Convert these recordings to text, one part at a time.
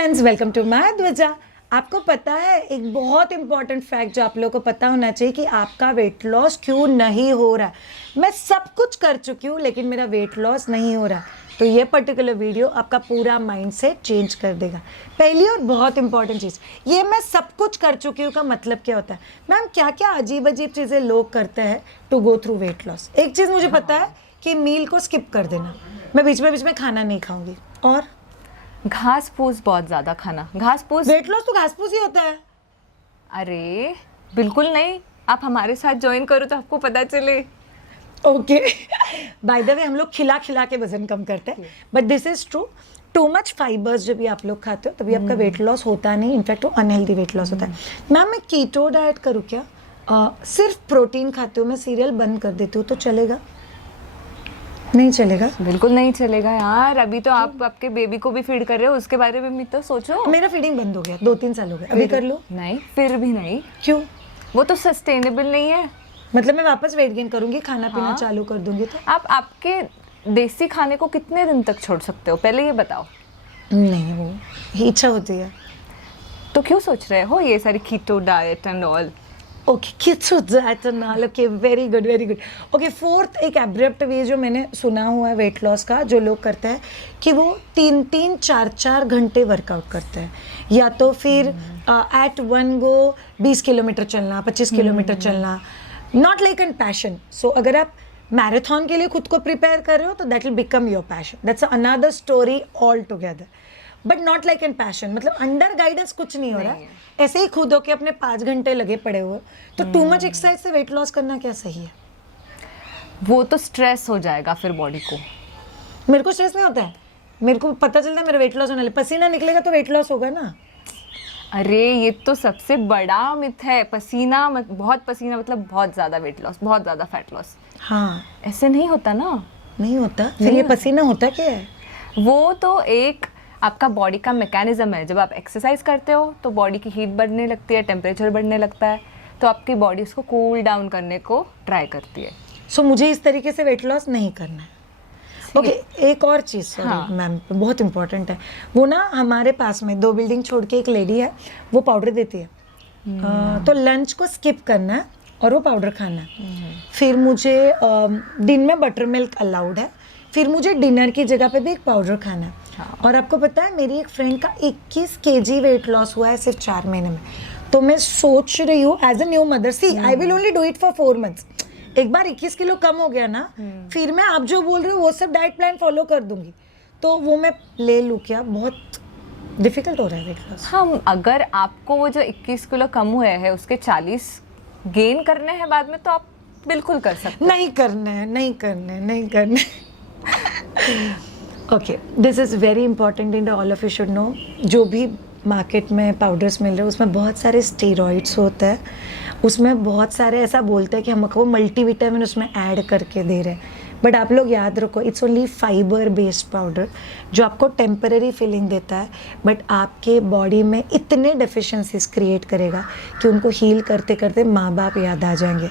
Friends, welcome to my ध्वजा। आपको पता है एक बहुत इंपॉर्टेंट फैक्ट जो आप लोगों को पता होना चाहिए कि आपका वेट लॉस क्यों नहीं हो रहा है। मैं सब कुछ कर चुकी हूँ लेकिन मेरा वेट लॉस नहीं हो रहा। तो ये पर्टिकुलर वीडियो आपका पूरा माइंडसेट चेंज कर देगा। पहली और बहुत इंपॉर्टेंट चीज़, ये मैं सब कुछ कर चुकी हूँ का मतलब क्या होता है? मैम, क्या क्या अजीब अजीब चीज़ें लोग करते हैं to go through weight loss. एक चीज़ मुझे पता है कि मील को स्किप कर देना, मैं बीच में खाना नहीं खाऊंगी। और घास फूस बहुत ज्यादा खाना। घास फूस वेट लॉस तो घास फूस ही होता है। अरे बिल्कुल नहीं, आप हमारे साथ ज्वाइन करो तो आपको पता चले। ओके, बाय द वे हम लोग खिला खिला के वजन कम करते हैं, but this is true. Too much fibres जब भी आप लोग खाते हो तभी आपका वेट लॉस होता नहीं, इनफैक्ट वो अनहेल्दी वेट लॉस होता है। मैम, मैं कीटो डाइट करूँ क्या? सिर्फ प्रोटीन खाती हूँ, मैं सीरियल बंद कर देती हूँ तो चलेगा? नहीं चलेगा। बिल्कुल नहीं चलेगा यार। अभी तो आप आपके बेबी को भी फीड कर रहे हो, उसके बारे में भी तो सोचो। मेरा फीडिंग बंद हो गया, 2-3 साल हो गए। अभी कर लो? नहीं, फिर भी नहीं। क्यों? वो तो सस्टेनेबल नहीं है। मतलब मैं वापस वेट गेन करूंगी, खाना पीना हाँ। चालू कर दूंगी तो? आप आपके देसी खाने को कितने दिन तक छोड़ सकते हो, पहले ये बताओ। नहीं, वो इच्छा होती है। तो क्यों सोच रहे हो ये सारी keto diet and all? Okay, kids diet and all. Okay, very good very good. Okay, fourth एक एब्रप्ट वे जो मैंने सुना हुआ है वेट लॉस का, जो लोग करते हैं कि वो 3-3, 4-4 घंटे वर्कआउट करते हैं, या तो फिर एट वन गो 20 किलोमीटर चलना, 25 किलोमीटर चलना। Not like an passion. So अगर आप मैराथन के लिए खुद को प्रिपेयर कर रहे हो तो that will become your passion, that's another story all together, but not like an passion. मतलब अंडर गाइडेंस कुछ नहीं हो रहा है, ऐसे ही खुद होके अपने 5 घंटे लगे पड़े हुए। तो टू मच एक्सरसाइज से वेट लॉस करना क्या सही है? वो तो स्ट्रेस हो जाएगा फिर बॉडी को। मेरे को स्ट्रेस नहीं होता है, मेरे को पता चलता है मेरा वेट लॉस होने वाला है। पसीना निकलेगा तो वेट लॉस होगा ना। अरे ये तो सबसे बड़ा मिथ है। पसीना बहुत पसीना मतलब बहुत ज्यादा वेट लॉस, बहुत ज्यादा फैट लॉस। हाँ, ऐसे नहीं होता ना। नहीं होता। फिर ये पसीना होता क्या है? वो तो एक आपका बॉडी का मैकेनिज्म है। जब आप एक्सरसाइज करते हो तो बॉडी की हीट बढ़ने लगती है, टेम्परेचर बढ़ने लगता है, तो आपकी बॉडी उसको कूल डाउन करने को ट्राई करती है। सो मुझे इस तरीके से वेट लॉस नहीं करना है। ओके, एक और चीज़, हाँ। सॉरी मैम, बहुत इंपॉर्टेंट है। वो ना हमारे पास में 2 बिल्डिंग छोड़ के एक लेडी है, वो पाउडर देती है। तो लंच को स्किप करना है और वो पाउडर खाना है। फिर मुझे दिन में बटर मिल्क अलाउड है, फिर मुझे डिनर की जगह पे भी एक पाउडर खाना है। हाँ। और आपको पता है मेरी एक फ्रेंड का 21 kg वेट लॉस हुआ है सिर्फ 4 महीने में। तो मैं सोच रही हूँ as a new mother, see I will only do it for 4 months. एक बार 21 किलो कम हो गया ना, फिर मैं आप जो बोल रहे हो वो सब डाइट प्लान फॉलो कर दूंगी। तो वो मैं ले लूँ क्या? बहुत डिफिकल्ट हो रहा है वेट लॉस। हम अगर आपको वो जो 21 किलो कम हुए हैं उसके 40 गेन करने हैं बाद में, तो आप बिल्कुल कर सकते हैं। नहीं करना है, नहीं करना है, नहीं करना है। Okay, this is very important in all of you should know. जो भी मार्केट में पाउडर्स मिल रहे हैं उसमें बहुत सारे स्टेरॉइड्स होते हैं, उसमें बहुत सारे ऐसा बोलते हैं कि हमको मल्टीविटामिन उसमें ऐड करके दे रहे हैं, बट आप लोग याद रखो it's only fibre based powder जो आपको टेम्पररी फीलिंग देता है, बट आपके बॉडी में इतने डेफिशिएंसीज क्रिएट करेगा कि उनको हील करते करते माँ बाप याद आ जाएंगे।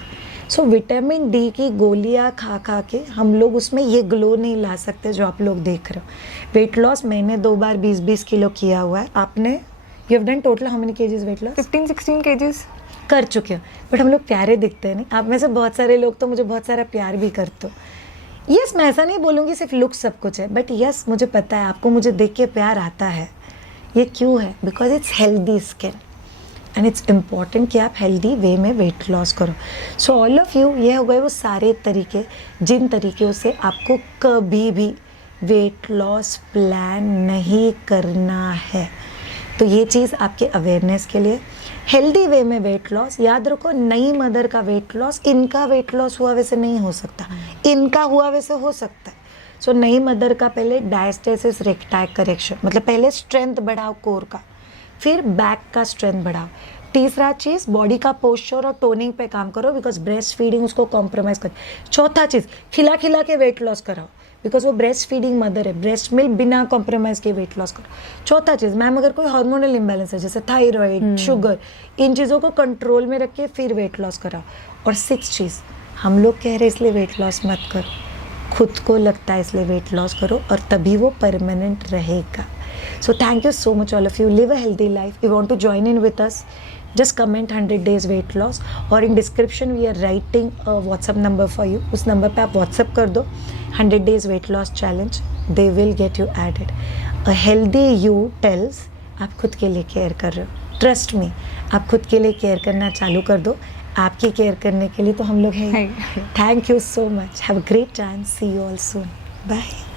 सो विटामिन डी की गोलियां खा खा के हम लोग उसमें ये ग्लो नहीं ला सकते जो आप लोग देख रहे हो। वेट लॉस मैंने 2 बार 20-20 किलो किया हुआ है। आपने you have done total how many KGs weight loss? 15-16 KGs कर चुके हो, बट हम लोग प्यारे दिखते हैं नहीं। आप में से बहुत सारे लोग तो मुझे बहुत सारा प्यार भी करते हो। यस, मैं ऐसा नहीं बोलूँगी सिर्फ लुक सब कुछ है, बट यस मुझे पता है आपको मुझे देख के प्यार आता है। ये क्यों है? Because it's healthy skin and it's important कि आप हेल्दी वे में वेट लॉस करो। सो ऑल ऑफ यू, ये हो गए वो सारे तरीके जिन तरीक़ों से आपको कभी भी वेट लॉस प्लान नहीं करना है। तो ये चीज़ आपके अवेयरनेस के लिए। हेल्दी वे में वेट लॉस, याद रखो नई मदर का वेट लॉस इनका वेट लॉस हुआ वैसे नहीं हो सकता, इनका हुआ वैसे हो सकता है। सो नई मदर का पहले डायस्टेसिस रेक्टाई करेक्शन, मतलब पहले स्ट्रेंथ बढ़ाओ कोर का, फिर बैक का स्ट्रेंथ बढ़ाओ। तीसरा चीज़ बॉडी का पोस्चर और टोनिंग पे काम करो, बिकॉज ब्रेस्ट फीडिंग उसको कॉम्प्रोमाइज कर। चौथा चीज़ खिला खिला के वेट लॉस कराओ, बिकॉज वो ब्रेस्ट फीडिंग मदर है, ब्रेस्ट मिल्क बिना कॉम्प्रोमाइज़ के वेट लॉस करो। चौथा चीज़ मैम, अगर कोई हार्मोनल इम्बैलेंस है जैसे थायराइड, शुगर, इन चीज़ों को कंट्रोल में रख के फिर वेट लॉस कराओ। और 6th चीज़, हम लोग कह रहे इसलिए वेट लॉस मत करो, खुद को लगता है इसलिए वेट लॉस करो, और तभी वो परमानेंट रहेगा। So thank you so much all of you. Live a healthy life. If you want to join in with us, just comment 100 days weight loss, और in description we are writing a WhatsApp number for you. उस number पे आप WhatsApp कर दो 100 days weight loss challenge. They will get you added. A healthy you tells आप खुद के लिए केयर कर रहे हो. Trust me, आप खुद के लिए केयर करना चालू कर दो. आपकी केयर करने के लिए तो हम लोग हैं. हैं. Thank you so much. Have a great time. See you all soon. Bye.